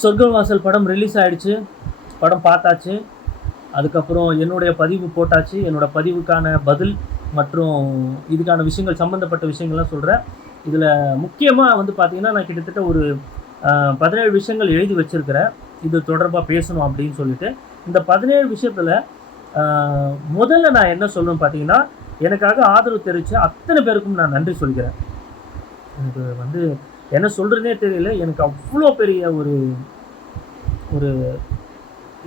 சொர்க்கவாசல் படம் ரிலீஸ் ஆகிடுச்சு படம் பார்த்தாச்சு. அதுக்கப்புறம் என்னுடைய பதிவு போட்டாச்சு. என்னோடய பதிவுக்கான பதில் மற்றும் இதுக்கான விஷயங்கள் சம்மந்தப்பட்ட விஷயங்கள்லாம் சொல்கிறேன் இதில் முக்கியமாக வந்து பார்த்திங்கன்னா நான் கிட்டத்தட்ட ஒரு பதினேழு விஷயங்கள் எழுதி வச்சுருக்கிறேன். இது தொடர்பாக பேசணும் அப்படின்னு சொல்லிட்டு. இந்த பதினேழு விஷயத்தில் முதல்ல நான் என்ன சொல்லணும் பார்த்தீங்கன்னா எனக்காக ஆதரவு தெரிவித்த அத்தனை பேருக்கும் நான் நன்றி சொல்கிறேன். எனக்கு வந்து என்ன சொல்கிறதுனே தெரியல. எனக்கு அவ்வளோ பெரிய ஒரு ஒரு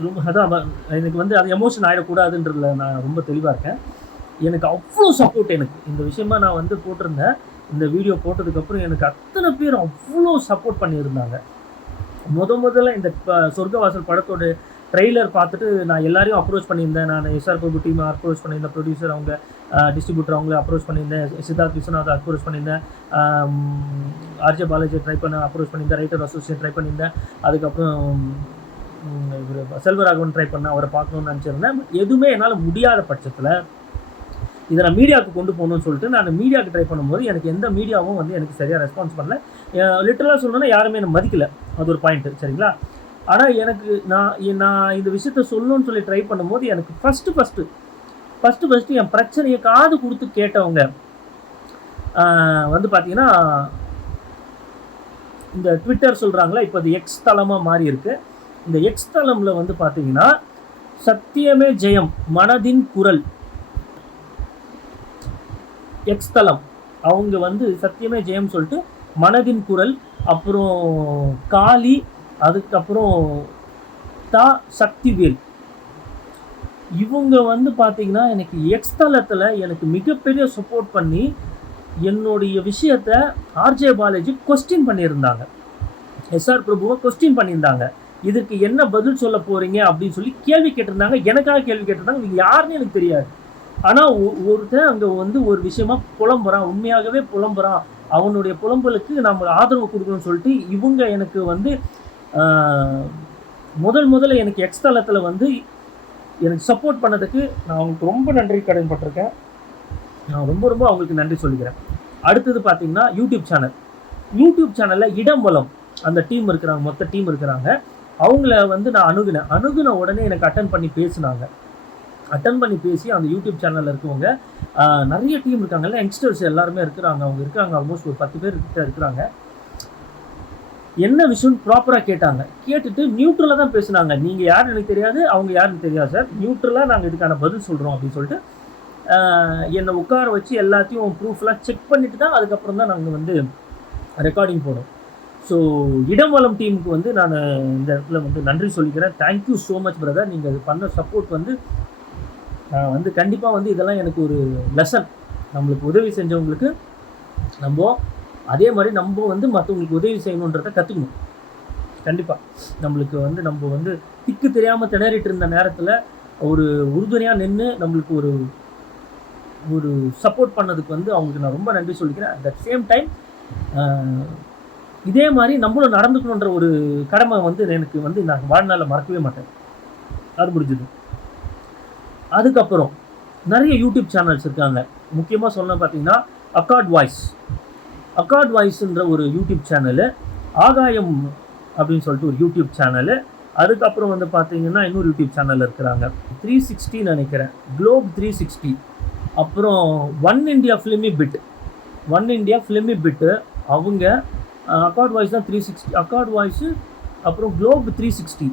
ரொம்ப அதான் எனக்கு வந்து அது எமோஷன் ஆகிடக்கூடாதுன்றதுல நான் ரொம்ப தெளிவாக இருக்கேன். எனக்கு அவ்வளோ சப்போர்ட் எனக்கு. இந்த விஷயமா நான் வந்து போட்டிருந்தேன். இந்த வீடியோ போட்டதுக்கப்புறம் எனக்கு அத்தனை பேர் அவ்வளோ சப்போர்ட் பண்ணியிருந்தாங்க. முத முதல்ல இந்த சொர்க்கவாசல் படத்தோட ட்ரெய்லர் பார்த்துட்டு நான் எல்லாரையும் அப்ரோச் பண்ணியிருந்தேன். நான் எஸ்ஆர் பிரபு டீம் அப்ரோச் பண்ணியிருந்தேன். ப்ரொடியூசர் அவங்க டிஸ்ட்ரிபியூட்டர் அவங்கள அப்ரோச் பண்ணியிருந்தேன். சித்தார்த் விஸ்வநாத் அப்ரோச் பண்ணியிருந்தேன். ஆர்ஜே பாலாஜி ட்ரை பண்ண அப்ரோச் பண்ணியிருந்தேன். ரைட்டர் அசோசியேட் ட்ரை பண்ணியிருந்தேன். அதுக்கப்புறம் இவர் செல்வராகவன் ட்ரை பண்ண அவரை பார்க்கணும்னு நினச்சிருந்தேன். எதுவுமே என்னால் முடியாத பட்சத்தில் இதை நான் மீடியாவுக்கு கொண்டு போகணும்னு சொல்லிட்டு நான் மீடியாவுக்கு ட்ரை பண்ணும்போது எனக்கு எந்த மீடியாவும் வந்து எனக்கு சரியாக ரெஸ்பான்ஸ் பண்ணல. லிட்டரலாக சொல்லணும்னா யாருமே என்னை மதிக்கல. அது ஒரு பாயிண்ட்டு சரிங்களா? ஆனால் எனக்கு நான் நான் இந்த விஷயத்த சொல்லணும்னு சொல்லி ட்ரை பண்ணும்போது எனக்கு ஃபஸ்ட்டு ஃபஸ்ட்டு ஃபஸ்ட்டு ஃபஸ்ட்டு என் பிரச்சனையை காது கொடுத்து கேட்டவங்க வந்து பார்த்தீங்கன்னா இந்த ட்விட்டர் சொல்கிறாங்களா இப்போ அது எக்ஸ் தளமாக மாறி இருக்கு. இந்த எக்ஸ் தளமில் வந்து பார்த்தீங்கன்னா சத்தியமே ஜெயம் மனதின் குரல். எக்ஸ் தளம். அவங்க வந்து சத்தியமே ஜெயம் சொல்லிட்டு மனதின் குரல் அப்புறம் காளி அதுக்கப்புறம் தா சக்திவேல். இவங்க வந்து பார்த்தீங்கன்னா எனக்கு எக்ஸ்தலத்தில் எனக்கு மிகப்பெரிய சப்போர்ட் பண்ணி என்னுடைய விஷயத்த ஆர்ஜே பாலாஜி கொஸ்டின் பண்ணியிருந்தாங்க. எஸ்ஆர் பிரபுவை கொஸ்டின் பண்ணியிருந்தாங்க. இதுக்கு என்ன பதில் சொல்ல போகிறீங்க அப்படின்னு சொல்லி கேள்வி கேட்டிருந்தாங்க. எனக்காக கேள்வி கேட்டிருந்தாங்க. இவங்க யாருன்னு எனக்கு தெரியாது. ஆனால் ஒருத்தன் அங்கே வந்து ஒரு விஷயமா புலம்புறான். உண்மையாகவே புலம்புறான். அவனுடைய புலம்பலுக்கு நம்ம ஆதரவு கொடுக்கணும்னு சொல்லிட்டு இவங்க எனக்கு வந்து முதல் முதல்ல எனக்கு எக்ஸ்தலத்தில் வந்து எனக்கு சப்போர்ட் பண்ணதுக்கு நான் அவங்களுக்கு ரொம்ப நன்றி கடன் பட்டிருக்கேன். நான் ரொம்ப ரொம்ப அவங்களுக்கு நன்றி சொல்லிக்கிறேன். அடுத்தது பார்த்தீங்கன்னா யூடியூப் சேனல் யூடியூப் சேனலில் இடம் வளம். அந்த டீம் இருக்கிறாங்க மொத்த டீம் இருக்கிறாங்க. அவங்கள வந்து நான் அணுகினேன். அணுகுன உடனே எனக்கு அட்டன் பண்ணி பேசினாங்க. அட்டன் பண்ணி பேசி அந்த யூடியூப் சேனலில் இருக்கவங்க நிறைய டீம் இருக்காங்கல்ல யங்ஸ்டர்ஸ் எல்லாருமே இருக்கிறாங்க. அவங்க இருக்காங்க ஆல்மோஸ்ட் ஒரு பத்து பேர் கிட்ட இருக்கிறாங்க. என்ன விஷயம்னு ப்ராப்பராக கேட்டாங்க. கேட்டுட்டு நியூட்ரலாக தான் பேசுனாங்க. நீங்கள் யாருன்னு எனக்கு தெரியாது அவங்க யாருன்னு தெரியாது சார். நியூட்ரலாக நாங்கள் இதுக்கான பதில் சொல்கிறோம் அப்படின்னு சொல்லிட்டு என்னை உட்கார வச்சு எல்லாத்தையும் ப்ரூஃப்லாம் செக் பண்ணிட்டு தான் அதுக்கப்புறம் தான் நாங்கள் வந்து ரெக்கார்டிங் போனோம். ஸோ இடமலம் டீமுக்கு வந்து நான் இந்த இடத்துல வந்து நன்றி சொல்லிக்கிறேன். தேங்க்யூ ஸோ மச் பிரதர் நீங்கள் அது பண்ண சப்போர்ட் வந்து நான் வந்து கண்டிப்பாக வந்து இதெல்லாம் எனக்கு ஒரு லெசன் நம்மளுக்கு உதவி செஞ்சவங்களுக்கு நம்ம அதே மாதிரி நம்ம வந்து மற்றவங்களுக்கு உதவி செய்யணுன்றதை கற்றுக்கணும் கண்டிப்பாக நம்மளுக்கு வந்து நம்ம வந்து திக்கு தெரியாமல் திணறிட்டு இருந்த நேரத்தில் ஒரு உறுதுணையாக நின்று நம்மளுக்கு ஒரு ஒரு சப்போர்ட் பண்ணதுக்கு வந்து அவங்களுக்கு நான் ரொம்ப நன்றி சொல்லிக்கிறேன். அட் த சேம் டைம் இதே மாதிரி நம்மளும் நடந்துக்கணுன்ற ஒரு கடமை வந்து எனக்கு வந்து நான் வாழ்நாளில் மறக்கவே மாட்டேன். அது முடிஞ்சது அதுக்கப்புறம் நிறைய யூடியூப் சேனல்ஸ் இருக்காங்க. முக்கியமாக சொல்லணும் பார்த்தீங்கன்னா அக்கார்ட் வாய்ஸ் அக்கார்ட் வாய்ஸ்ன்ற ஒரு யூடியூப் சேனலு ஆகாயம் அப்படின்னு சொல்லிட்டு ஒரு யூடியூப் சேனலு அதுக்கப்புறம் வந்து பார்த்தீங்கன்னா இன்னொரு யூடியூப் சேனல் இருக்கிறாங்க. த்ரீ சிக்ஸ்டி நினைக்கிறேன். குளோப் த்ரீ சிக்ஸ்டி அப்புறம் one India filmy bit one India filmy bit அவங்க அக்கார்ட் வாய்ஸ் தான் த்ரீ சிக்ஸ்டி அக்கார்ட் வாய்ஸு அப்புறம் குளோப் த்ரீ சிக்ஸ்டி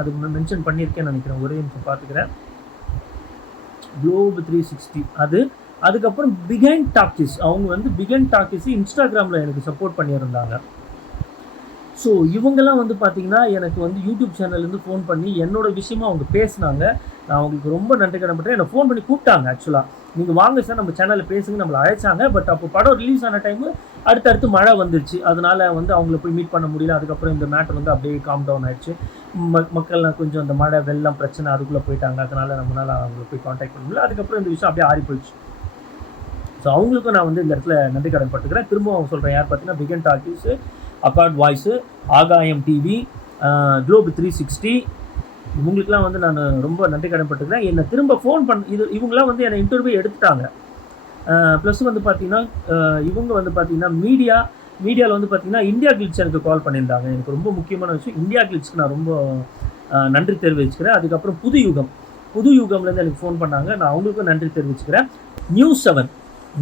அது மென்ஷன் பண்ணியிருக்கேன்னு நினைக்கிறேன். ஒரே நிமிஷம் பார்த்துக்கிறேன் குளோப் த்ரீ சிக்ஸ்டி அது அதுக்கப்புறம் பிகைன் டாக்கிஸ் அவங்க வந்து பிகைன் டாக்கிஸ் இன்ஸ்டாகிராமில் எனக்கு சப்போர்ட் பண்ணியிருந்தாங்க. ஸோ இவங்கெல்லாம் வந்து பார்த்திங்கன்னா எனக்கு வந்து யூடியூப் சேனல்லேருந்து ஃபோன் பண்ணி என்னோட விஷயமா அவங்க பேசினாங்க. நான் அவங்களுக்கு ரொம்ப நன்றி கடன்பட்டேன் என்னை ஃபோன் பண்ணி கூப்பிட்டாங்க ஆக்சுவலாக நீங்கள் வாங்க சார் நம்ம சேனலில் பேசுங்க நம்மளை அழைச்சாங்க. பட் அப்போ படம் ரிலீஸ் ஆன டைமு அடுத்தடுத்து மழை வந்துருச்சு. அதனால் வந்து அவங்கள போய் மீட் பண்ண முடியல. அதுக்கப்புறம் இந்த மேட்டர் வந்து அப்படியே காம் டவுன் ஆயிடுச்சு. ம- மக்கள்லாம் கொஞ்சம் அந்த மழை வெள்ளம் பிரச்சனை அதுக்குள்ளே போயிட்டாங்க. அதனால் நம்மளால் அவங்கள போய் காண்டாக்ட் பண்ண முடியல. அதுக்கப்புறம் இந்த விஷயம் அப்படியே ஆறி போயிடுச்சு ஸோ அவங்களுக்கும் நான் வந்து இந்த இடத்துல நன்றி கடன் பட்டுக்கிறேன். திரும்ப அவங்க சொல்கிறேன் யார் பார்த்தீங்கன்னா பிகன் டாக்கிஸு அக்கார்ட் வாய்ஸு ஆகாயம் டிவி குளோப் த்ரீ சிக்ஸ்டி இவங்களுக்குலாம் வந்து நான் ரொம்ப நன்றி கடன் பட்டுக்கிறேன். என்னை திரும்ப ஃபோன் பண்ண இது இவங்களாம் வந்து என்னை இன்டர்வியூ எடுத்துட்டாங்க. ப்ளஸ் வந்து பார்த்தீங்கன்னா இவங்க வந்து பார்த்தீங்கன்னா மீடியா மீடியாவில் வந்து பார்த்தீங்கன்னா இந்தியா கிளிட்ஸ் எனக்கு கால் பண்ணியிருந்தாங்க. எனக்கு ரொம்ப முக்கியமான விஷயம் இந்தியா கிளிட்ஸ்க்கு நான் ரொம்ப நன்றி தெரிவிச்சுக்கிறேன். அதுக்கப்புறம் புது யுகம் புது யுகம்லேருந்து எனக்கு ஃபோன் பண்ணாங்க. நான் அவங்களுக்கும் நன்றி தெரிவிச்சுக்கிறேன். நியூஸ் செவன்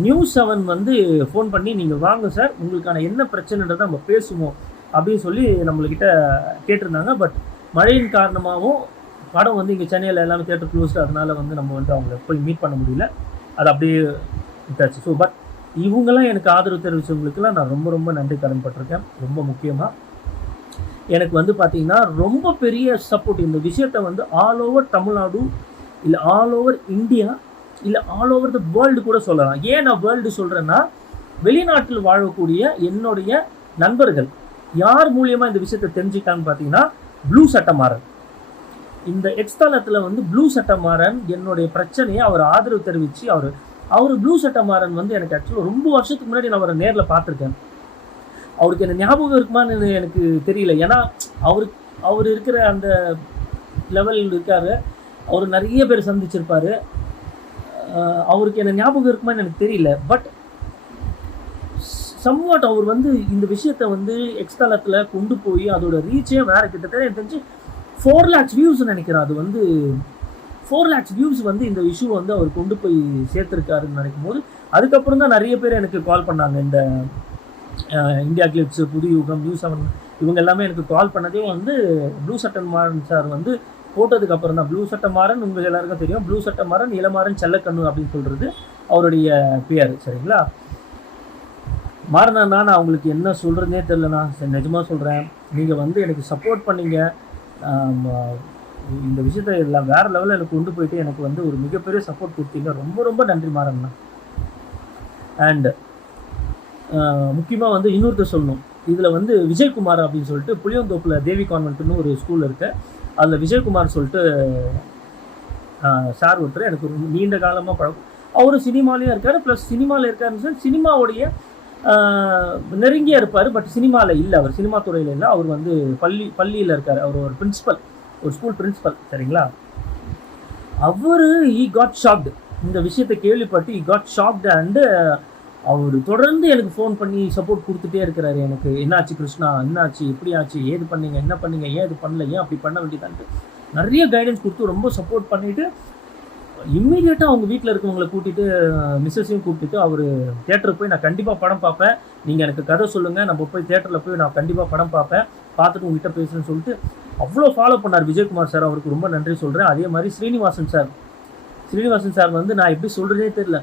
நியூஸ் செவன் வந்து ஃபோன் பண்ணி நீங்கள் வாங்க சார் உங்களுக்கான என்ன பிரச்சனைன்றதை நம்ம பேசுவோம் அப்படின்னு சொல்லி நம்மள்கிட்ட கேட்டிருந்தாங்க. பட் மழையின் காரணமாகவும் படம் வந்து இங்கே சென்னையில் எல்லாமே தேட்டர் க்ளோஸ்டு அதனால் வந்து நம்ம வந்து அவங்கள போய் மீட் பண்ண முடியல. அது அப்படியே விட்டாச்சு ஸோ பட் இவங்கெல்லாம் எனக்கு ஆதரவு தெரிவித்தவங்களுக்கெல்லாம் நான் ரொம்ப ரொம்ப நன்றி கடன்பட்டிருக்கேன் ரொம்ப முக்கியமாக எனக்கு வந்து பார்த்திங்கன்னா ரொம்ப பெரிய சப்போர்ட் இந்த விஷயத்தை வந்து ஆல் ஓவர் தமிழ்நாடு இல்லை ஆல் ஓவர் இந்தியா இல்லை ஆல் ஓவர் த வேர்ல்டு கூட சொல்லலாம். ஏன் நான் வேர்ல்டு சொல்கிறேன்னா வெளிநாட்டில் வாழக்கூடிய என்னுடைய நண்பர்கள் யார் மூலியமாக இந்த விஷயத்தை தெரிஞ்சுக்கான்னு பார்த்தீங்கன்னா ப்ளூ சட்டமாறன் இந்த எக்ஸ்தலத்தில் வந்து ப்ளூ சட்டமாறன் என்னுடைய பிரச்சனையை அவர் ஆதரவு தெரிவித்து அவர் அவர் ப்ளூ சட்டமாறன் வந்து எனக்கு ஆக்சுவலாக ரொம்ப வருஷத்துக்கு முன்னாடி நான் அவரை நேரில் பார்த்துருக்கேன். அவருக்கு என்ன ஞாபகம் இருக்குமான்னு எனக்கு தெரியல. ஏன்னா அவருக்கு அவர் இருக்கிற அந்த லெவலில் இருக்கார். அவர் நிறைய பேர் சந்திச்சிருப்பார். அவருக்கு என்ன ஞாபகம் இருக்குமான்னு எனக்கு தெரியல. பட் சம்வாட் அவர் வந்து இந்த விஷயத்தை வந்து எக்ஸ்தலத்தில் கொண்டு போய் அதோட ரீச்சே வேற கிட்டத்தட்ட எனக்கு தெரிஞ்சு ஃபோர் லேக்ஸ் வியூஸ் நினைக்கிறேன். அது வந்து ஃபோர் லேக்ஸ் வியூஸ் வந்து இந்த இஷ்யூ வந்து அவர் கொண்டு போய் சேர்த்துருக்காருன்னு நினைக்கும் போது அதுக்கப்புறம் தான் நிறைய பேர் எனக்கு கால் பண்ணாங்க. இந்த இந்தியா கிளிப்ஸ் புது யுகம் நியூஸ் செவன் இவங்க எல்லாமே எனக்கு கால் பண்ணதே வந்து ப்ளூ சட்டன் மான் சார் வந்து போட்டதுக்கு அப்புறம் தான். ப்ளூ சட்டை மாறன் உங்களுக்கு எல்லாருக்கும் தெரியும். ப்ளூ சட்ட மாறன் இளமாறன் செல்லக்கண்ணு அப்படின்னு சொல்கிறது அவருடைய பேர். சரிங்களா? மாறனா நான் அவங்களுக்கு என்ன சொல்கிறதுனே தெரிலண்ணா சரி, நிஜமா சொல்கிறேன் நீங்கள் வந்து எனக்கு சப்போர்ட் பண்ணீங்க. இந்த விஷயத்தை எல்லாம் வேறு லெவலில் எனக்கு கொண்டு போயிட்டு எனக்கு வந்து ஒரு மிகப்பெரிய சப்போர்ட் கொடுத்தீங்க. ரொம்ப ரொம்ப நன்றி மாறண்ணா அண்டு முக்கியமாக வந்து இன்னொருத்தர் சொல்லணும். இதில் வந்து விஜயகுமார் அப்படின்னு சொல்லிட்டு புளியந்தோப்பில் தேவி கான்வென்ட்னு ஒரு ஸ்கூல் இருக்குது அதில் விஜயகுமார் சொல்லிட்டு சார் ஒருத்தர் எனக்கு ஒரு நீண்ட காலமாக பழக்கம். அவரும் சினிமாலையும் இருக்கார் ப்ளஸ் சினிமாவில் இருக்காருன்னு சொல்லி சினிமாவுடைய ஆஹ், இருப்பார் பட் சினிமாவில் இல்லை அவர். சினிமா துறையில் இல்லை. அவர் வந்து பள்ளி பள்ளியில் இருக்கார். அவர் ஒரு பிரின்ஸிபல் ஒரு ஸ்கூல் பிரின்ஸிபல் சரிங்களா? அவர் ஈ காட் ஷாக்டு இந்த விஷயத்தை கேள்விப்பட்டு ஈ காட் ஷாக்டு அண்டு அவர் தொடர்ந்து எனக்கு ஃபோன் பண்ணி சப்போர்ட் கொடுத்துட்டே இருக்கிறாரு எனக்கு. என்னாச்சு கிருஷ்ணா? என்னாச்சு? எப்படி ஆச்சு ஏது பண்ணீங்க? என்ன பண்ணீங்க? ஏன் இது பண்ணல? ஏன் அப்படி பண்ண வேண்டியதான்ட்டு. நிறைய கைடன்ஸ் கொடுத்து ரொம்ப சப்போர்ட் பண்ணிட்டு இம்மீடியட்டாக அவங்க வீட்டில் இருக்கவங்களை கூட்டிகிட்டு மிஸ்ஸஸையும் கூப்பிட்டுட்டு அவர் தேட்டருக்கு போய் நான் கண்டிப்பாக படம் பார்ப்பேன். நீங்கள் எனக்கு கதை சொல்லுங்கள் நம்ம போய் தேட்டரில் போய் நான் கண்டிப்பாக படம் பார்ப்பேன். பார்த்துட்டு உங்ககிட்ட பேசுகிறேன்னு சொல்லிட்டு அவ்வளோ ஃபாலோ பண்ணார் விஜயகுமார் சார் அவருக்கு. ரொம்ப நன்றி சொல்கிறேன் அதே மாதிரி ஸ்ரீனிவாசன் சார் ஸ்ரீனிவாசன் சார் வந்து நான் எப்படி சொல்கிறதே தெரில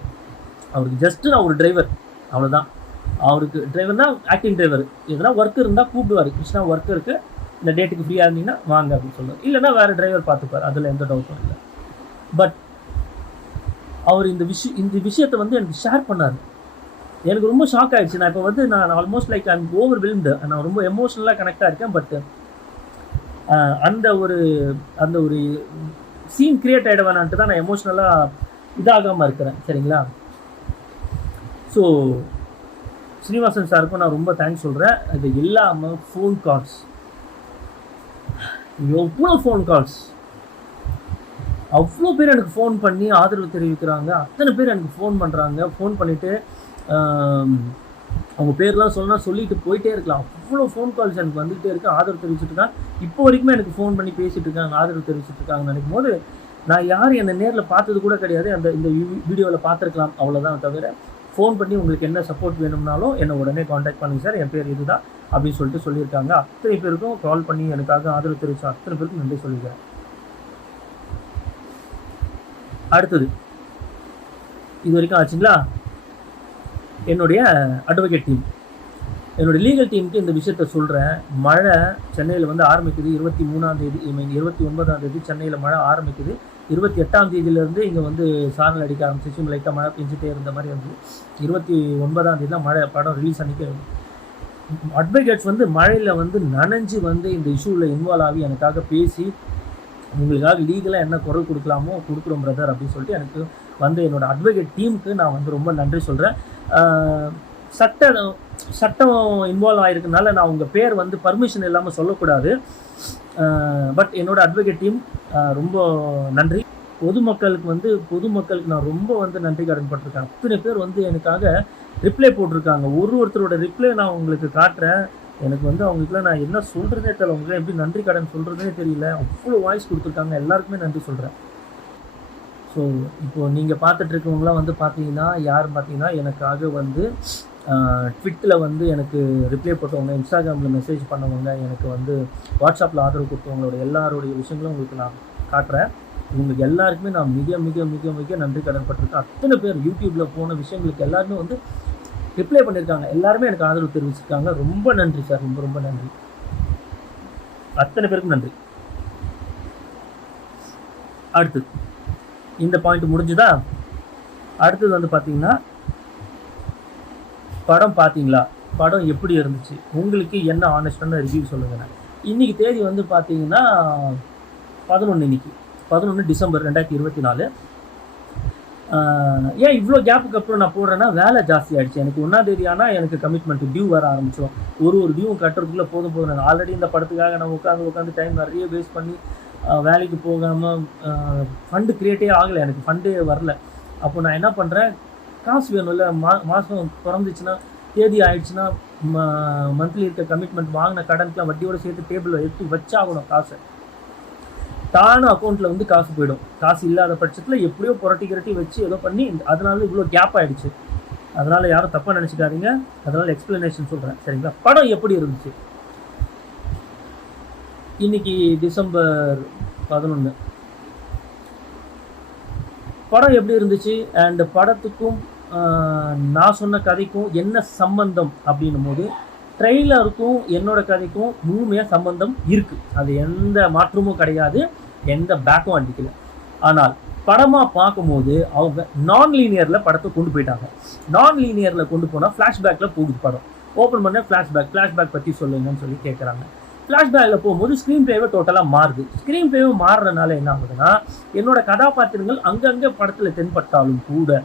அவருக்கு ஜஸ்ட்டு நான் ஒரு டிரைவர் அவ்வளோதான் அவருக்கு டிரைவர்னா ஆக்டிங் டிரைவர் எதனா ஒர்க் இருந்தால் கூப்பிடுவார். கிருஷ்ணா ஒர்க் இருக்குது இந்த டேட்டுக்கு ஃப்ரீயாக இருந்தீங்கன்னா வாங்க அப்படின்னு சொல்லுவார் இல்லைன்னா வேறு டிரைவர் பார்த்துப்பார். அதில் எந்த டவுட்டும் இல்லை. பட் அவர் இந்த விஷயம் இந்த விஷயத்தை வந்து எனக்கு ஷேர் பண்ணார். எனக்கு ரொம்ப ஷாக் ஆகிடுச்சு நான் இப்போ வந்து நான் almost like I'm overwhelmed நான் ரொம்ப எமோஷ்னலாக கனெக்டாக இருக்கேன். பட் அந்த ஒரு அந்த ஒரு சீன் கிரியேட் ஆகிட வேணான்ட்டு தான் நான் எமோஷ்னலாக இதாகாமல் இருக்கிறேன். சரிங்களா? ஸோ ஸ்ரீனிவாசன் சாருக்கும் நான் ரொம்ப தேங்க்ஸ் சொல்கிறேன் அது இல்லாமல் ஃபோன் கால்ஸ் எவ்வளோ ஃபோன் கால்ஸ் அவ்வளோ பேர் எனக்கு ஃபோன் பண்ணி ஆதரவு தெரிவிக்கிறாங்க. அத்தனை பேர் எனக்கு ஃபோன் பண்ணுறாங்க ஃபோன் பண்ணிவிட்டு அவங்க பேர்லாம் சொன்னா சொல்லிட்டு போயிட்டே இருக்கலாம். அவ்வளோ ஃபோன் கால்ஸ் எனக்கு வந்துகிட்டே இருக்கு. ஆதரவு தெரிவிச்சுட்டு இருக்காங்க இப்போ வரைக்குமே எனக்கு ஃபோன் பண்ணி பேசிகிட்டு இருக்காங்க. ஆதரவு தெரிவிச்சுட்டு இருக்காங்கன்னு நினைக்கும் போது நான் யாரும் என்னை நேரில் பார்த்தது கூட கிடையாது. அந்த இந்த வீடியோவில் பார்த்துருக்கலாம். அவ்வளோதான் தவிர ஃபோன் பண்ணி உங்களுக்கு என்ன சப்போர்ட் வேணும்னாலும் என்னை உடனே காண்டாக்ட் பண்ணுங்க சார் என் பேர் இதுதான் அப்படின்னு சொல்லிட்டு சொல்லியிருக்காங்க. அத்தனை பேருக்கும் கால் பண்ணி எனக்காக ஆதரவு தெரிவிச்ச அத்தனை பேருக்கும் நன்றி சொல்லிக்கிறேன். அடுத்தது. இது வரைக்கும் ஆச்சுங்களா? என்னுடைய அட்வொகேட் டீம் என்னுடைய லீகல் டீமுக்கு இந்த விஷயத்த சொல்கிறேன் மழை சென்னையில் வந்து ஆரம்பிக்குது. இருபத்தி மூணாம் தேதி ஐ மீன் இருபத்தி ஒன்பதாம் தேதி சென்னையில் மழை ஆரம்பிக்குது. இருபத்தி எட்டாம் தேதியிலேருந்து இங்கே வந்து சாரல் அடிக்க ஆரம்பிச்சிச்சு. லைட்டாக மழை பெஞ்சிட்டே இருந்த மாதிரி வந்து இருபத்தி ஒன்பதாம் தேதி தான் மழை படம் ரிலீஸ் அன்றைக்கி அட்வொகேட்ஸ் வந்து மழையில் வந்து நனைஞ்சு வந்து இந்த இஷ்யூவில் இன்வால்வ் ஆகி எனக்காக பேசி உங்களுக்காக லீகலாக என்ன குரல் கொடுக்கலாமோ கொடுக்குறோம் பிரதர் அப்படின்னு சொல்லிட்டு எனக்கு வந்து என்னோடய அட்வொகேட் டீமுக்கு நான் வந்து ரொம்ப நன்றி சொல்கிறேன் சட்ட சட்டம் இன்வால்வ் ஆகிருக்கனால நான் உங்கள் பேர் வந்து பர்மிஷன் இல்லாமல் சொல்லக்கூடாது. பட் என்னோடய அட்வொகேட் டீம் ரொம்ப நன்றி. பொதுமக்களுக்கு வந்து பொதுமக்களுக்கு நான் ரொம்ப வந்து நன்றி கடன் பட்டிருக்கேன். அத்தனை பேர் வந்து எனக்காக ரிப்ளை போட்டிருக்காங்க. ஒரு ஒருத்தரோட ரிப்ளை நான் உங்களுக்கு காட்டுறேன். எனக்கு வந்து அவங்களுக்குலாம் நான் என்ன சொல்கிறதே தெரியல. உங்களுக்கு எப்படி நன்றி கடன் சொல்கிறதே தெரியல. அவ்வளோ வாய்ஸ் கொடுத்துருக்காங்க. எல்லாருக்குமே நன்றி சொல்கிறேன் ஸோ இப்போது நீங்கள் பார்த்துட்ருக்கவங்களாம் வந்து பார்த்தீங்கன்னா யார் பார்த்தீங்கன்னா எனக்காக வந்து ட்விட்டில் வந்து எனக்கு ரிப்ளை போட்டவங்க இன்ஸ்டாகிராமில் மெசேஜ் பண்ணவங்க எனக்கு வந்து வாட்ஸ்அப்பில் ஆதரவு கொடுத்தவங்களோட எல்லாருடைய விஷயங்களும் உங்களுக்கு நான் காட்டுறேன். உங்களுக்கு எல்லாருக்குமே நான் மிக மிக மிக மிக நன்றி கடன்பட்டிருக்கேன். அத்தனை பேர் யூடியூப்பில் போன விஷயங்களுக்கு எல்லாருமே வந்து ரிப்ளை பண்ணியிருக்காங்க எல்லாருமே எனக்கு ஆதரவு தெரிவிச்சிருக்காங்க. ரொம்ப நன்றி சார் ரொம்ப ரொம்ப நன்றி. அத்தனை பேருக்கும் நன்றி. அடுத்து இந்த பாயிண்ட் முடிஞ்சுதா? அடுத்தது வந்து பார்த்தீங்கன்னா படம் பார்த்தீங்களா? படம் எப்படி இருந்துச்சு? உங்களுக்கு என்ன ஆனஸ்டான ரிவ்யூ சொல்லுங்கள் இன்றைக்கி தேதி வந்து பார்த்தீங்கன்னா பதினொன்று இன்னைக்கு. பதினொன்று டிசம்பர் ரெண்டாயிரத்தி இருபத்தி நாலு. ஏன் இவ்வளோ கேப்புக்கு அப்புறம் நான் போடுறேன்னா வேலை ஜாஸ்தி ஆகிடுச்சு எனக்கு ஒன்றாந்தேதி ஆனால் எனக்கு கமிட்மெண்ட் டியூ வர ஆரம்பிச்சிடும் ஒரு ஒரு டியூ கட்டுறதுக்குள்ளே போதும் போதும். நான் ஆல்ரெடி இந்த படத்துக்காக நான் உட்காந்து உட்காந்து டைம் நிறைய வேஸ்ட் பண்ணி வேலைக்கு போகாமல் ஃபண்டு க்ரியேட்டே ஆகலை. எனக்கு ஃபண்டே வரல. அப்போ நான் என்ன பண்ணுறேன் காசு வேணும்ல? மா மாதம் பிறந்துச்சுன்னா தேதி ஆயிடுச்சுன்னா மந்த்லி இருக்க கமிட்மெண்ட் வாங்கின கடனுக்குலாம் வட்டியோட சேர்த்து டேபிளில் எடுத்து வச்சாகணும் காசை. தானும் அக்கௌண்ட்டில் வந்து காசு போயிடும். காசு இல்லாத பட்சத்தில் எப்படியோ புரட்டி கிரட்டி வச்சு ஏதோ பண்ணி அதனால இவ்வளோ கேப் ஆகிடுச்சு அதனால் யாரும் தப்பாக நினச்சிக்காதீங்க. அதனால் எக்ஸ்பிளனேஷன் சொல்கிறேன் சரிங்களா? படம் எப்படி இருந்துச்சு? இன்னைக்கு டிசம்பர் பதினொன்று படம் எப்படி இருந்துச்சு? அண்ட் படத்துக்கும் நான் சொன்ன கதைக்கும் என்ன சம்பந்தம் அப்படின்னும் போது ட்ரெய்லருக்கும் என்னோட கதைக்கும் முழுமையாக சம்பந்தம் இருக்குது அது எந்த மாற்றமும் கிடையாது எந்த பேக்கும் அடிக்கல. ஆனால் படமாக பார்க்கும்போது அவங்க நான் லீனியரில் படத்தை கொண்டு போயிட்டாங்க. நான் லீனியரில் கொண்டு போனால் ஃப்ளாஷ்பேக்கில் போகுது படம். ஓப்பன் பண்ண ஃப்ளாஷ்பேக் ஃப்ளாஷ்பேக் பற்றி சொல்லுங்கன்னு சொல்லி கேட்குறாங்க ஃப்ளாஷ்பேக்கில் போகும்போது ஸ்க்ரீன் பிளேவை டோட்டலாக மாறுது. ஸ்க்ரீன் பிளேவை மாறுறதுனால என்ன ஆகுதுன்னா என்னோட கதாபாத்திரங்கள் அங்கங்கே படத்தில் தென்பட்டாலும் கூட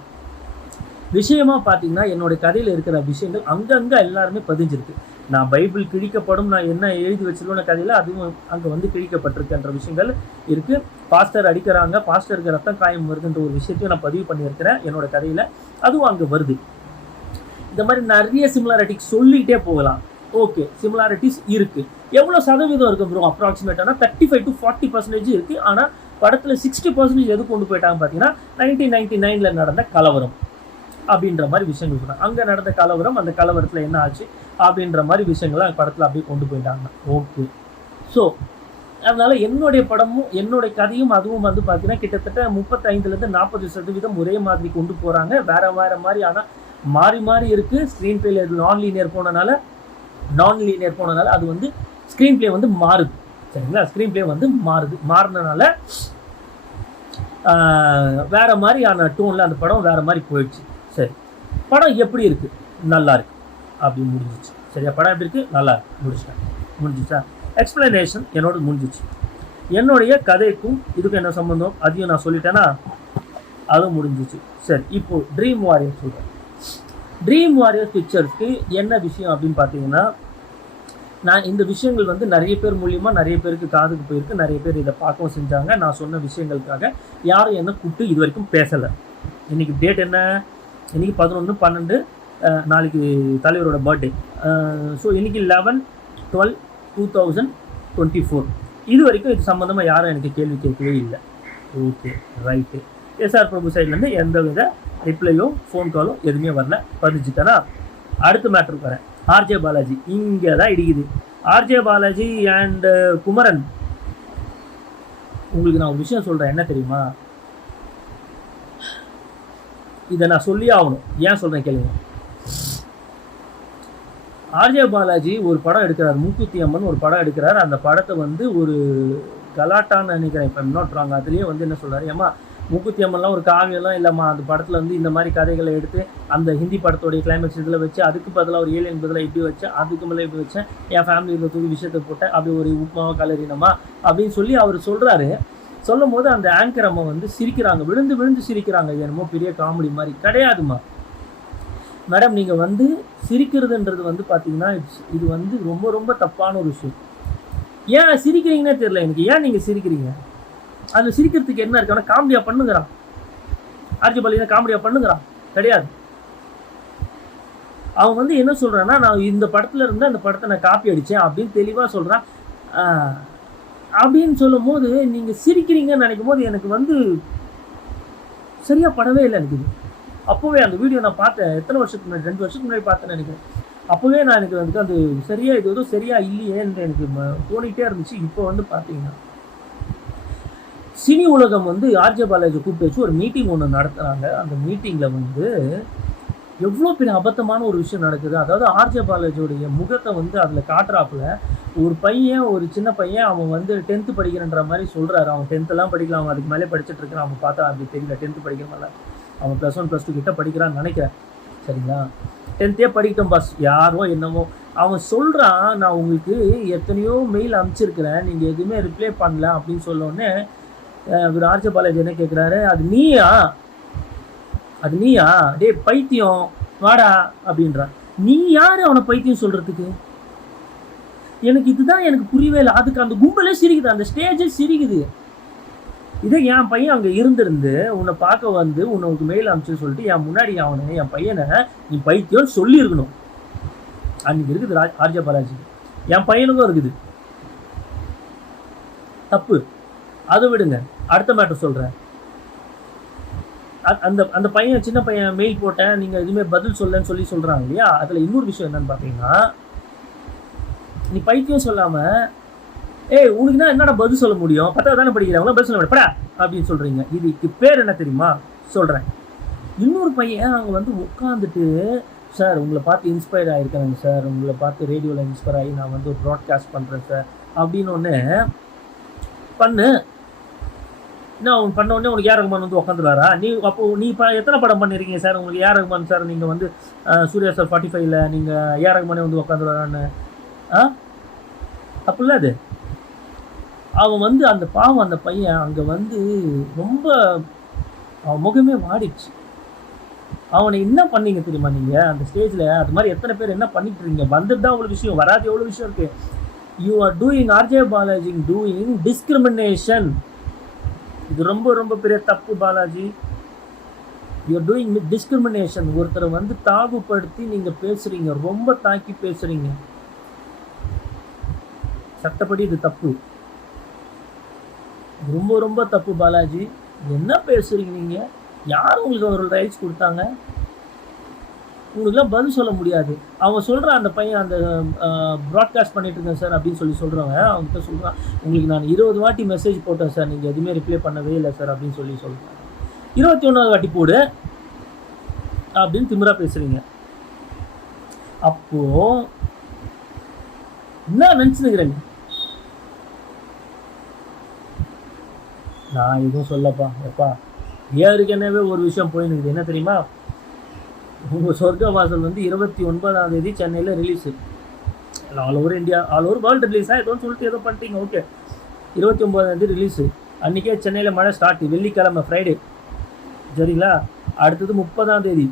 விஷயமாக பார்த்தீங்கன்னா என்னோட கதையில் இருக்கிற விஷயங்கள் அங்கங்கே எல்லாருமே பதிஞ்சிருக்கு. நான் பைபிள் கிழிக்கப்படும் நான் என்ன எழுதி வச்சிருக்கோன கதையில் அதுவும் அங்கே வந்து கிழிக்கப்பட்டிருக்கின்ற விஷயங்கள் இருக்குது பாஸ்டர் அடிக்கிறாங்க பாஸ்டருக்கு ரத்தம் காயம் வருதுன்ற ஒரு விஷயத்தையும் நான் பதிவு பண்ணியிருக்கிறேன் என்னோட கதையில். அதுவும் அங்கே வருது. இந்த மாதிரி நிறைய சிமிலாரிட்டிஸ் சொல்லிக்கிட்டே போகலாம். ஓகே சிமிலாரிட்டிஸ் இருக்குது எவ்வளோ சதவீதம் இருக்கு bro அப்ராக்சிமேட்டானா thirty five to forty percentage இருக்குது ஆனால் படத்தில் சிக்ஸ்டி பர்சன்டேஜ் எது கொண்டு போயிட்டாங்க பார்த்தீங்கன்னா நைன்டீன் நைன்டி நைனில் நடந்த கலவரம். அப்படின்ற மாதிரி விஷயங்கள் சொன்னாங்க அங்கே நடந்த கலவரம் அந்த கலவரத்தில் என்ன ஆச்சு? அப்படின்ற மாதிரி விஷயங்களை படத்தில் அப்படியே கொண்டு போயிட்டாங்க. ஓகே. ஸோ அதனால் என்னுடைய படமும் என்னுடைய கதையும் அதுவும் வந்து பார்த்தீங்கன்னா கிட்டத்தட்ட முப்பத்தைந்துலேருந்து நாற்பது சதவீதம் ஒரே மாதிரி கொண்டு போகிறாங்க வேறு வேறு மாதிரி. ஆனால் மாறி மாறி இருக்குது ஸ்க்ரீன் பிளே நான் லீனியர் போனனால நான் லீனியர் போனனால அது வந்து ஸ்க்ரீன் பிளே வந்து மாறுது. சரிங்களா? ஸ்க்ரீன் பிளே வந்து மாறுது. மாறினனால வேற மாதிரியான டோனில் அந்த படம் வேற மாதிரி போயிடுச்சு. சரி படம் எப்படி இருக்குது நல்லா இருக்கு. அப்படி முடிஞ்சிச்சு. சரியா? படம் எப்படி இருக்குது நல்லா முடிச்சிட்டேன் முடிஞ்சிச்சா? எக்ஸ்பிளனேஷன் என்னோட முடிஞ்சிச்சு. என்னுடைய கதைக்கும் இதுக்கும் என்ன சம்மந்தம் அதையும் நான் சொல்லிட்டேன்னா அதுவும் முடிஞ்சிச்சு. சரி இப்போ ட்ரீம் வாரியர் சொல்கிறேன் ட்ரீம் வாரியர் பிக்சர்ஸ்க்கு என்ன விஷயம் அப்படின்னு பார்த்தீங்கன்னா நான் இந்த விஷயங்கள் வந்து நிறைய பேர் மூலியமாக நிறைய பேருக்கு காதுக்கு போயிருக்கு. நிறைய பேர் இதை பார்க்கவும் செஞ்சாங்க. நான் சொன்ன விஷயங்களுக்காக யாரும் என்ன கூப்பிட்டு இது வரைக்கும் பேசலை. இன்றைக்கி டேட் என்ன? இன்னைக்கு பதினொன்று பன்னெண்டு நாளைக்கு தலைவரோட பர்த்டே ஸோ இன்னைக்கு eleven twelve two thousand twenty four இது வரைக்கும் இது சம்மந்தமாக யாரும் எனக்கு கேள்வி கேட்கவே இல்லை. ஓகே ரைட்டு எஸ்ஆர் பிரபு சைட்லேருந்து எந்த வித ரிப்ளையோ ஃபோன் காலோ எதுவுமே வரல. பதிச்சுட்டேனா அடுத்த மேட்ருக்கு வரேன். ஆர்ஜே பாலாஜி இங்கே தான் இடிக்குது. ஆர்ஜே பாலாஜி அண்டு குமரன் உங்களுக்கு நான் ஒரு விஷயம் சொல்கிறேன் என்ன தெரியுமா? இதை நான் சொல்லியே ஆகணும். ஏன் சொல்கிறேன் கேளுங்க. ஆர்ஜே பாலாஜி ஒரு படம் எடுக்கிறார். மூக்குத்தி அம்மன் ஒரு படம் எடுக்கிறார். அந்த படத்தை வந்து ஒரு கலாட்டான்னு நினைக்கிறேன் இப்போ நாட் ராங் அதுலேயே வந்து என்ன சொல்கிறார் ஏமா மூக்குத்தி அம்மன்லாம் ஒரு காவியம்லாம் இல்லைம்மா. அந்த படத்தில் வந்து இந்த மாதிரி கதைகளை எடுத்து அந்த ஹிந்தி படத்தோடைய கிளைமேக்ஸ் இதில் வச்சு அதுக்கு பதிலாக ஒரு ஏலியன் பதிலாக இப்படி வச்சேன் அதுக்கு மேலே இப்படி வச்சேன். என் ஃபேமிலி தூக்கி விஷயத்தை போட்டேன். அப்படி ஒரு உப்புமாவை கலரினமா அப்படின்னு சொல்லி அவர் சொல்கிறாரு சொல்லும் போது அந்த ஆங்கர் அம்மா வந்து சிரிக்கிறாங்க. விழுந்து விழுந்து சிரிக்கிறாங்க. என்னமோ பெரிய காமெடி மாதிரி. கிடையாதுமா மேடம் நீங்கள் வந்து சிரிக்கிறதுன்றது வந்து பார்த்தீங்கன்னா it's- இது வந்து ரொம்ப ரொம்ப தப்பான ஒரு விஷயம். ஏன் சிரிக்கிறீங்கன்னே தெரில எனக்கு. ஏன் நீங்கள் சிரிக்கிறீங்க? அதில் சிரிக்கிறதுக்கு என்ன இருக்கு? ஆனால் காமெடியாக பண்ணுங்கிறான். ஆர்ஜி பாலாஜி காமெடியாக பண்ணுங்கிறான். கிடையாது. அவன் வந்து என்ன சொல்கிறான்னா நான் இந்த படத்துல இருந்து அந்த படத்தை நான் காப்பி அடித்தேன் அப்படின்னு தெளிவாக சொல்கிறான் அப்படின்னு சொல்லும் போது சிரிக்கிறீங்கன்னு நினைக்கும் போது எனக்கு வந்து சரியாக படவே இல்லை எனக்கு அப்போவே அந்த வீடியோ நான் பார்த்தேன். எத்தனை வருஷத்துக்கு முன்னாடி? ரெண்டு வருஷத்துக்கு முன்னாடி பார்த்தேன்னு நினைக்கிறேன். அப்போவே நான் எனக்கு வந்து அது சரியா இது எதுவும் சரியா இல்லையேன்னு எனக்கு தோணிகிட்டே இருந்துச்சு. இப்போ வந்து பார்த்தீங்கன்னா சினி உலகம் வந்து ஆர்ஜே பாலாஜி கூப்பிட்டு வச்சு ஒரு மீட்டிங் ஒன்று நடத்துகிறாங்க அந்த மீட்டிங்கில் வந்து எவ்வளோ பெரிய அபத்தமான ஒரு விஷயம் நடக்குது? அதாவது ஆர்ஜே பாலாஜியோடைய முகத்தை வந்து அதில் காட்டுறாப்புல. ஒரு பையன் ஒரு சின்ன பையன் அவன் வந்து டென்த்து படிக்கிறன்ற மாதிரி சொல்கிறாரு அவன் டென்த்தெல்லாம் படிக்கலாம் அவன் அதுக்கு மேலே படிச்சுட்டு இருக்கிறான் அவன் பார்த்தா அப்படி தெரியல டென்த்து படிக்கிற மாதிரி அவன் ப்ளஸ் ஒன் ப்ளஸ் டூ கிட்ட படிக்கிறான்னு நினைக்கிறேன். சரிங்களா? டென்த்தே படிக்கட்டும் பாஸ் யாரோ என்னமோ. அவன் சொல்கிறான் நான் உங்களுக்கு எத்தனையோ மெயில் அனுப்பிச்சிருக்கிறேன். நீங்கள் எதுவுமே ரிப்ளை பண்ணல. அப்படின்னு சொல்ல இவர் ஆர்ஜே பாலாஜி என்ன கேட்குறாரு அது நீயா? அது நீயா? டேய் பைத்தியம். வாடா அப்படின்றான் நீ யாரு அவனை பைத்தியம் சொல்றதுக்கு? எனக்கு இதுதான் எனக்கு புரியவே இல்லை. அதுக்கு அந்த கும்பலே சிரிக்குது. அந்த ஸ்டேஜே சிரிக்குது. இதே என் பையன் அங்கே இருந்திருந்து உன்னை பார்க்க வந்து உனக்கு மெயில் அனுப்பிச்சு சொல்லிட்டு என் முன்னாடி அவனை என் பையனை நீ பைத்தியம் சொல்லியிருக்கணும். அன்னைக்கு இருக்குது ராஜ் ஆர்ஜ பாலாஜி. என் பையனுக்கும் இருக்குது. தப்பு. அதை விடுங்க. அடுத்த மேட்டர் சொல்கிறேன் அந்த அந்த பையன் சின்ன பையன் மெயில் போட்டேன் நீங்கள் எதுவுமே பதில் சொல்லன்னு சொல்லி சொல்கிறாங்க இல்லையா? அதில் இன்னொரு விஷயம் என்னன்னு பார்த்தீங்கன்னா நீ பைத்தியம் சொல்லாமல் ஏய் உனக்கு தான் என்னடா பதில் சொல்ல முடியும்? பத்தாவது தானே படிக்கிறவங்களா பதில் சொல்ல முடியும்? படா! அப்படின்னு சொல்கிறீங்க இதுக்கு பேர் என்ன தெரியுமா? சொல்கிறேன் இன்னொரு பையன் அவங்க வந்து உட்காந்துட்டு சார் உங்களை பார்த்து இன்ஸ்பயர் ஆகிருக்காங்க சார். உங்களை பார்த்து ரேடியோவில் இன்ஸ்பயர் ஆகி நான் வந்து ஒரு ப்ராட்காஸ்ட் பண்ணுறேன் சார். அப்படின்னு ஒன்று பண்ணு. என்ன அவன் பண்ண உடனே உனக்கு யார் ரகுமான் வந்து உட்காந்துருவாரா நீ அப்போ நீ இப்போ எத்தனை படம் பண்ணிருக்கீங்க சார்? உங்களுக்கு யார் ரகுமான் சார் நீங்கள் வந்து சூர்யா சார் ஃபார்ட்டி ஃபைவ்ல நீங்கள் யார் ரகுமானே வந்து உட்காந்துருவாரான்னு ஆ? தப்புல்ல அது. அவன் வந்து அந்த பாவம் அந்த பையன் அங்கே வந்து ரொம்ப அவன் முகமே வாடிச்சு அவனை என்ன பண்ணீங்க தெரியுமா நீங்கள் அந்த ஸ்டேஜில் அது மாதிரி எத்தனை பேர் என்ன பண்ணிட்டு இருக்கீங்க? வந்துட்டு தான் அவ்வளோ விஷயம் வராது எவ்வளோ விஷயம் இருக்குது யூ ஆர் டூயிங் ஆர்ஜே பாலாஜிங் டூயிங் டிஸ்கிரிமினேஷன் இது ரொம்ப ரொம்ப பெரிய தப்பு பாலாஜி. யூஆர் டூயிங் டிஸ்கிரிமினேஷன் ஒருத்தரை வந்து தாகுப்படுத்தி நீங்கள் பேசுகிறீங்க ரொம்ப தாக்கி பேசுகிறீங்க சட்டப்படி இது தப்பு. ரொம்ப ரொம்ப தப்பு பாலாஜி. என்ன பேசுகிறீங்க நீங்கள் யார் உங்களுக்கு ஒரு ரைட்ஸ் கொடுத்தாங்க? உங்களுக்குலாம் பதில் சொல்ல முடியாது. அவன் சொல்கிறான் அந்த பையன் அந்த ப்ராட்காஸ்ட் பண்ணிட்டு இருக்கேன் சார் அப்படின்னு சொல்லி சொல்கிறவங்க அவன்கிட்ட சொல்கிறான் உங்களுக்கு நான் இருபது வாட்டி மெசேஜ் போட்டேன் சார். நீங்கள் எதுவுமே ரிப்ளை பண்ணவே இல்லை சார் அப்படின்னு சொல்லி சொல்கிறேன் இருபத்தி ஒன்றாவது வாட்டி போடு அப்படின்னு திமிரா பேசுகிறீங்க அப்போ என்ன நினச்சிருக்கிறேன் நான் எதுவும் சொல்லப்பா எப்பா ஏற்கனவே ஒரு விஷயம் போயின்னு என்ன தெரியுமா? உங்கள் சொர்க்க வந்து இருபத்தி ஒன்பதாம் தேதி சென்னையில் release all over India all over world release ஆகிட்டோன்னு சொல்லிட்டு ஏதோ பண்ணிட்டீங்க ஓகே இருபத்தி ஒன்பதாம் தேதி ரிலீஸு அன்றைக்கே சென்னையில் மழை ஸ்டார்ட் வெள்ளிக்கிழமை ஃப்ரைடே சரிங்களா? அடுத்தது முப்பதாம் தேதி.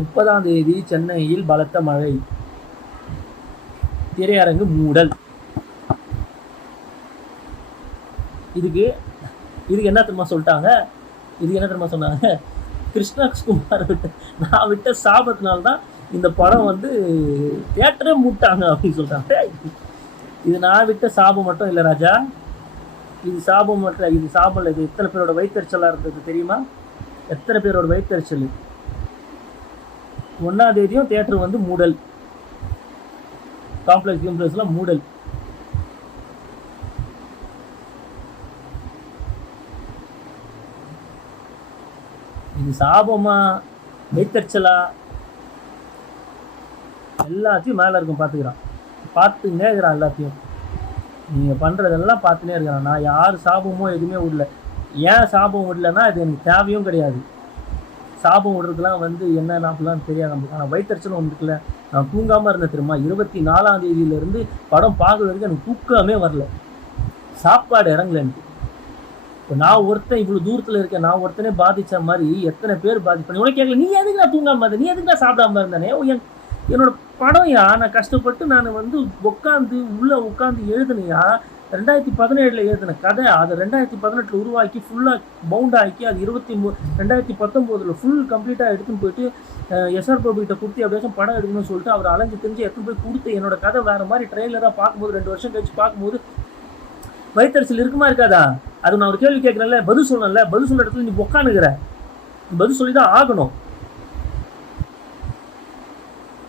முப்பதாம் தேதி சென்னையில் பலத்த மழை. திரையரங்கு மூடல். இதுக்கு இதுக்கு என்ன தெரியுமா சொல்லிட்டாங்க? இதுக்கு என்ன தெரியுமா சொன்னாங்க? கிருஷ்ணகுமார் நான் விட்ட சாபத்தினால தான் இந்த படம் வந்து தேட்டரே மூட்டாங்க அப்படின்னு சொல்கிறாங்க இது நான் விட்ட சாபம் மட்டும் இல்லை ராஜா. இது சாபம் மட்டும் இது சாபம் இல்லை. இது எத்தனை பேரோட வயிற்றுச்சலாக இருந்தது தெரியுமா? எத்தனை பேரோட வயிற்றுச்சல் ஒன்றாம் தேதியும் தேட்டர் வந்து மூடல். காம்ப்ளெக்ஸ் கிம்ப்ளெக்ஸ்லாம் மூடல். இது சாபமா வயிற்றுச்சலா எல்லாத்தையும் மேலே இருக்கும் பார்த்துக்கிறான். பார்த்துன்னே இருக்கிறான் எல்லாத்தையும். நீங்கள் பண்ணுறதெல்லாம் பார்த்துனே இருக்கிறான். நான் யார் சாபமோ எதுவுமே விடல. ஏன் சாபம் விடலன்னா அது எனக்கு தேவையும் கிடையாது. சாபம் விடுறதுலாம் வந்து என்ன நாப்பெல்லாம் தெரியாது நமக்கு. ஆனால் வயிற்றுச்சலும் ஒன்று இருக்குல்ல. நான் தூங்காமல் இருந்தேன் தெரியுமா? இருபத்தி நாலாம் தேதியிலேருந்து படம் பார்க்குறதுக்கு வரைக்கும் எனக்கு தூக்கமே வரல. சாப்பாடு இறங்கல எனக்கு. இப்போ நான் ஒருத்தன் இவ்வளோ தூரத்தில் இருக்கேன் நான் ஒருத்தனே பாதித்த மாதிரி எத்தனை பேர் பாதிப்பேன் உனக்கு கேட்கல நீ எதுக்கு நான் தூங்காமல் இருந்தேன் நீ எதுக்கு நான் சாப்பிடாம இருந்தானே என் என்னோட படம் யா நான் கஷ்டப்பட்டு நான் வந்து உட்காந்து உள்ளே உட்காந்து எழுதுனையா ரெண்டாயிரத்தி பதினேழில் எழுதின கதை அதை ரெண்டாயிரத்தி பதினெட்டில் உருவாக்கி ஃபுல்லாக பவுண்ட் ஆக்கி அது இருபத்தி மூ ரெண்டாயிரத்தி பத்தொம்போதில் ஃபுல் கம்ப்ளீட்டாக எடுத்துன்னு போயிட்டு எஸ்ஆர் பிரபு கொடுத்து அப்படியே படம் எடுக்கணும்னு சொல்லிட்டு அவர் அலைஞ்சு தெரிஞ்சு எடுத்துன்னு போய் கொடுத்து என்னோட கதை வேறு மாதிரி ட்ரெய்லராக பார்க்கும்போது ரெண்டு வருஷம் கழிச்சு பார்க்கும்போது வயிற்றுச்சல் இருக்குமா இருக்காதா? அது நான் ஒரு கேள்வி கேட்குறேன்ல பதில் சொல்லணும்ல பதில் சொல்ல இடத்துல நீ உக்காந்துக்கிற. பதில் சொல்லி தான் ஆகணும்.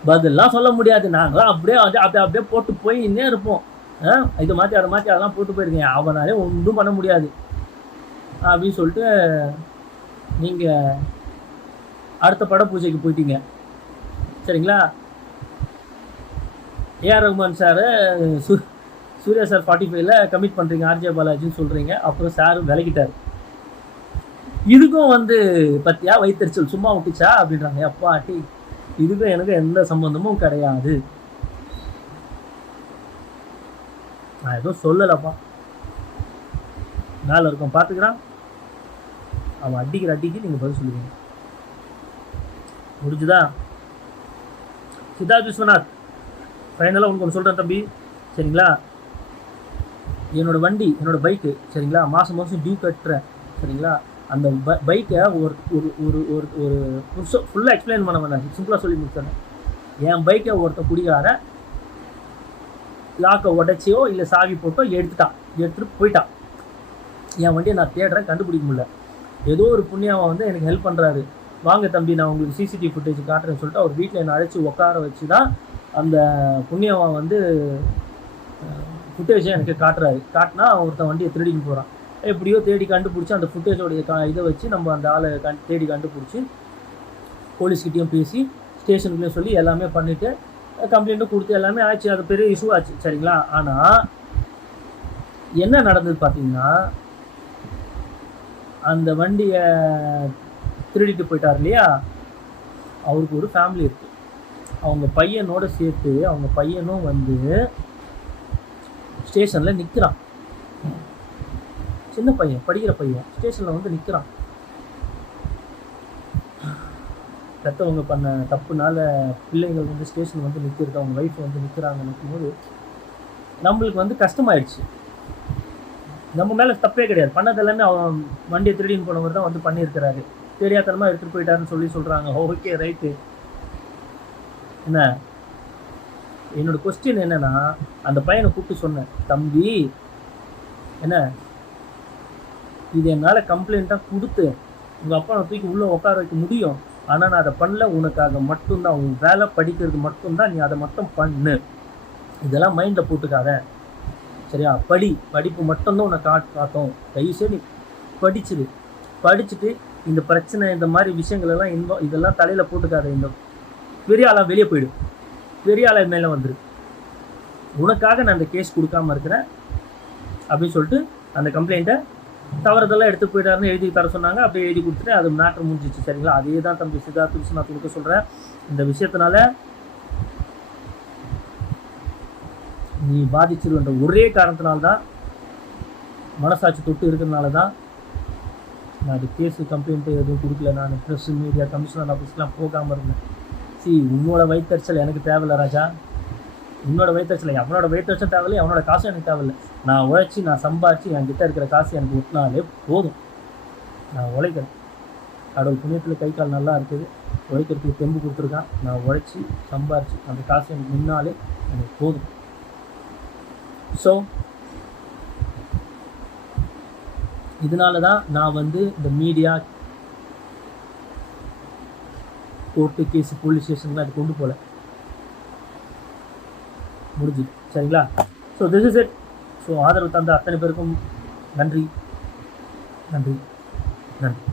பதிலாம் சொல்ல முடியாது. நாங்களாம் அப்படியே வந்து அப்படியே அப்படியே போட்டு போயின்னே இருப்போம். ஆ, இதை மாற்றி அதை மாற்றி அதெல்லாம் போட்டு போயிருக்கேன். அவனாலே ஒன்றும் பண்ண முடியாது. அப்படின்னு சொல்லிட்டு நீங்கள் அடுத்த பட பூஜைக்கு போயிட்டீங்க. சரிங்களா? ஏஆர் ரகுமான் சார் சு சூர்யா சார் ஃபார்ட்டி ஃபைவ்ல கமிட் பண்ணுறீங்க ஆர்ஜே பாலாஜின்னு சொல்கிறீங்க அப்புறம் சார் விலகிட்டார். இதுக்கும் வந்து பத்தியா? வைத்தறிச்சல். சும்மா விட்டுச்சா? அப்படின்றாங்க. அப்பா டி இதுக்கும் எனக்கு எந்த சம்பந்தமும் கிடையாது. நான் எதுவும் சொல்லலப்பா. மேலே இருக்கும் பார்த்துக்கிறான் அவன் அடிக்கிற அடிக்கு நீங்கள் பதில் சொல்லுவீங்க. முடிஞ்சுதா? சித்தார்த் விஸ்வநாத் ஃபைனலாக உனக்கு ஒன்று சொல்கிறேன் தம்பி. சரிங்களா? என்னோடய வண்டி என்னோடய பைக்கு சரிங்களா? மாதம் மாதம் டியூ கட்டுறேன் சரிங்களா? அந்த ப பைக்கை ஒரு ஒரு ஒரு ஒரு ஒரு ஃபுல்லாக எக்ஸ்பிளைன் பண்ண வேண்டாம் சிம்பிளாக சொல்லி முடிச்சேன் என் பைக்கை ஒருத்தன் குடிகார லாக்கை உடைச்சியோ இல்லை சாவி போட்டோ எடுத்துட்டான். எடுத்துகிட்டு போயிட்டான். என் வண்டியை நான் தேடுறேன் கண்டுபிடிக்க முடியல. ஏதோ ஒரு புண்ணியாவை வந்து எனக்கு ஹெல்ப் பண்ணுறாரு வாங்க தம்பி நான் உங்களுக்கு சிசிடிவி ஃபுட்டேஜ் காட்டுறேன்னு சொல்லிட்டு அவர் வீட்டில் என்னை அழைச்சி உட்கார வச்சு தான் அந்த புண்ணியவன் வந்து ஃபுட்டேஜை எனக்கு காட்டுறாரு. காட்டினா ஒருத்தன் வண்டியை திருடின்னு போகிறான் எப்படியோ தேடி கண்டுபிடிச்சி அந்த ஃபுட்டேஜோடைய க இதை வச்சு நம்ம அந்த ஆளை கண் தேடி கண்டுபிடிச்சி போலீஸ்கிட்டையும் பேசி ஸ்டேஷனுக்குள்ளேயும் சொல்லி எல்லாமே பண்ணிவிட்டு கம்ப்ளைண்ட்டும் கொடுத்து எல்லாமே ஆச்சு. அது பெரிய இஷ்யூ ஆச்சு சரிங்களா? ஆனால் என்ன நடந்தது பார்த்தீங்கன்னா அந்த வண்டியை திருடிட்டு போயிட்டார் இல்லையா? அவருக்கு ஒரு ஃபேமிலி இருக்குது அவங்க பையனோட சேர்த்து அவங்க பையனும் வந்து ஸ்டேஷனில் நிற்கிறான் சின்ன பையன் படிக்கிற பையன் ஸ்டேஷனில் வந்து நிற்கிறான் பெற்றவங்க பண்ண தப்புனால பிள்ளைங்கள் வந்து ஸ்டேஷன் வந்து நிற்கிறது அவங்க ஒய்ஃப் வந்து நிற்கிறாங்க நிற்கும்போது நம்மளுக்கு வந்து கஷ்டமாயிடுச்சு. நம்ம மேலே தப்பே கிடையாது. பண்ணது எல்லாமே அவன் வண்டியை திருடின்னு போனவர் தான் வந்து பண்ணியிருக்கிறாரு. தெரியாதனமாக எடுத்துகிட்டு போயிட்டாருன்னு சொல்லி சொல்கிறாங்க ஓகே ரைட்டு. என்ன? என்னோட கொஸ்டின் என்னன்னா அந்த பையனை கூப்பிட்டு சொன்னேன் தம்பி என்ன? இது என்னால் கம்ப்ளைண்ட்டாக கொடுத்து உங்கள் அப்பா நான் தூக்கி உள்ளே உட்கார வைக்க முடியும். ஆனால் நான் அதை பண்ணல உனக்காக மட்டும்தான் உன் வேலை படிக்கிறது மட்டும்தான் நீ அதை மட்டும் பண்ணு. இதெல்லாம் மைண்டில் போட்டுக்காத. சரியா? படி. படிப்பு மட்டும்தான் உன்னை காட் காட்டும். தயவுசெய்து நீ படிச்சுட்டு இந்த பிரச்சனை இந்த மாதிரி விஷயங்கள் எல்லாம் இதெல்லாம் தலையில் போட்டுக்காத. இந்த பெரிய ஆளாக வெளியே போயிடும் பெரிய ஆளை மேலே வந்துரு உனக்காக நான் இந்த கேஸ் கொடுக்காம இருக்கிறேன் அப்படின்னு சொல்லிட்டு அந்த கம்ப்ளைண்ட்டை தவறுதெல்லாம் எடுத்து போயிட்டாருன்னு எழுதி தர சொன்னாங்க. அப்படியே எழுதி கொடுத்துட்டு அது மேட்ரு முடிஞ்சிச்சு. சரிங்களா? அதே தான் தம்பி சித்தார்த் நான் கொடுக்க சொல்கிறேன் இந்த விஷயத்தினால நீ பாதிச்சிருவன்ற ஒரே காரணத்தினால்தான் மனசாட்சி தொட்டு இருக்கிறதுனால தான் நான் அது கேஸு கம்ப்ளைண்ட்டு எதுவும் கொடுக்கல. நான் ப்ரெஸ் மீடியா கமிஷனர் ஆஃபீஸ்லாம் போகாமல் இருந்தேன். சி உன்னோட வயிற்றுச்சல் எனக்கு தேவையில்ல ராஜா. உன்னோட வயிற்றுச்சல் அவனோட வயிற்றுச்சல் தேவையில்லை அவனோட காசும் எனக்கு தேவையில்லை. நான் உழைச்சி நான் சம்பாரித்து என் கிட்டே இருக்கிற காசு எனக்கு ஒட்டினாலே போதும். நான் உழைக்கிறேன். கடவுள் புண்ணியத்தில் கை கால் நல்லா இருக்குது. உழைக்கிறதுக்கு தெம்பு கொடுத்துருக்கான். நான் உழைச்சி சம்பாரிச்சு அந்த காசு எனக்கு முன்னாலே எனக்கு போதும். ஸோ இதனால தான் நான் வந்து இந்த மீடியா கோர்ட்டு கேஸ் போலீஸ் ஸ்டேஷன்லாம் அது கொண்டு போகல. முடிஞ்சு சரிங்களா? So this is it so ஆதரவு தந்த அத்தனை பேருக்கும் நன்றி. நன்றி. நன்றி.